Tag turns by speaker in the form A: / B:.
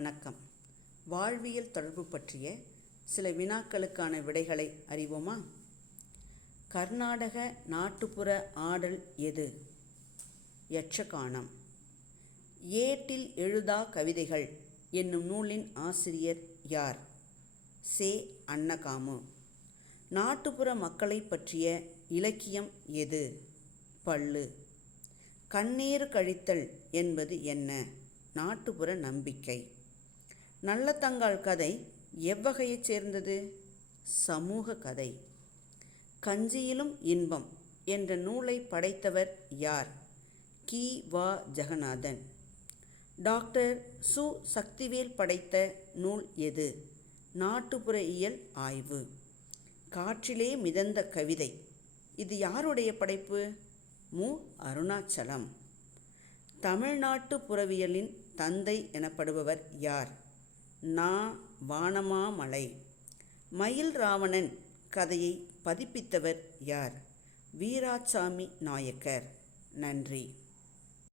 A: வணக்கம். வாழ்வியல் தொடர்பு பற்றிய சில வினாக்களுக்கான விடைகளை அறிவோமா? கர்நாடக நாட்டுப்புற ஆடல் எது? யட்சகானம். ஏட்டில் எழுதா கவிதைகள் என்னும் நூலின் ஆசிரியர் யார்? சே. அன்னகாமு. நாட்டுப்புற மக்களைப் பற்றிய இலக்கியம் எது? பள்ளு கண்ணீர் கழித்தல் என்பது என்ன? நாட்டுப்புற நம்பிக்கை. நல்லதங்காள் கதை எவ்வகையைச் சேர்ந்தது? சமூக கதை. கஞ்சியிலும் இன்பம் என்ற நூலை படைத்தவர் யார்? கி. வா. ஜெகநாதன். டாக்டர் சு. சக்திவேல் படைத்த நூல் எது? நாட்டுப்புற இயல் ஆய்வு. காற்றிலே மிதந்த கவிதை. இது யாருடைய படைப்பு? மு. அருணாச்சலம். தமிழ்நாட்டு புறவியலின் தந்தை எனப்படுபவர் யார்? நா வானமாமலை மயில் ராவணன் கதையை பதிப்பித்தவர் யார்? வீராசாமி நாயக்கர். நன்றி.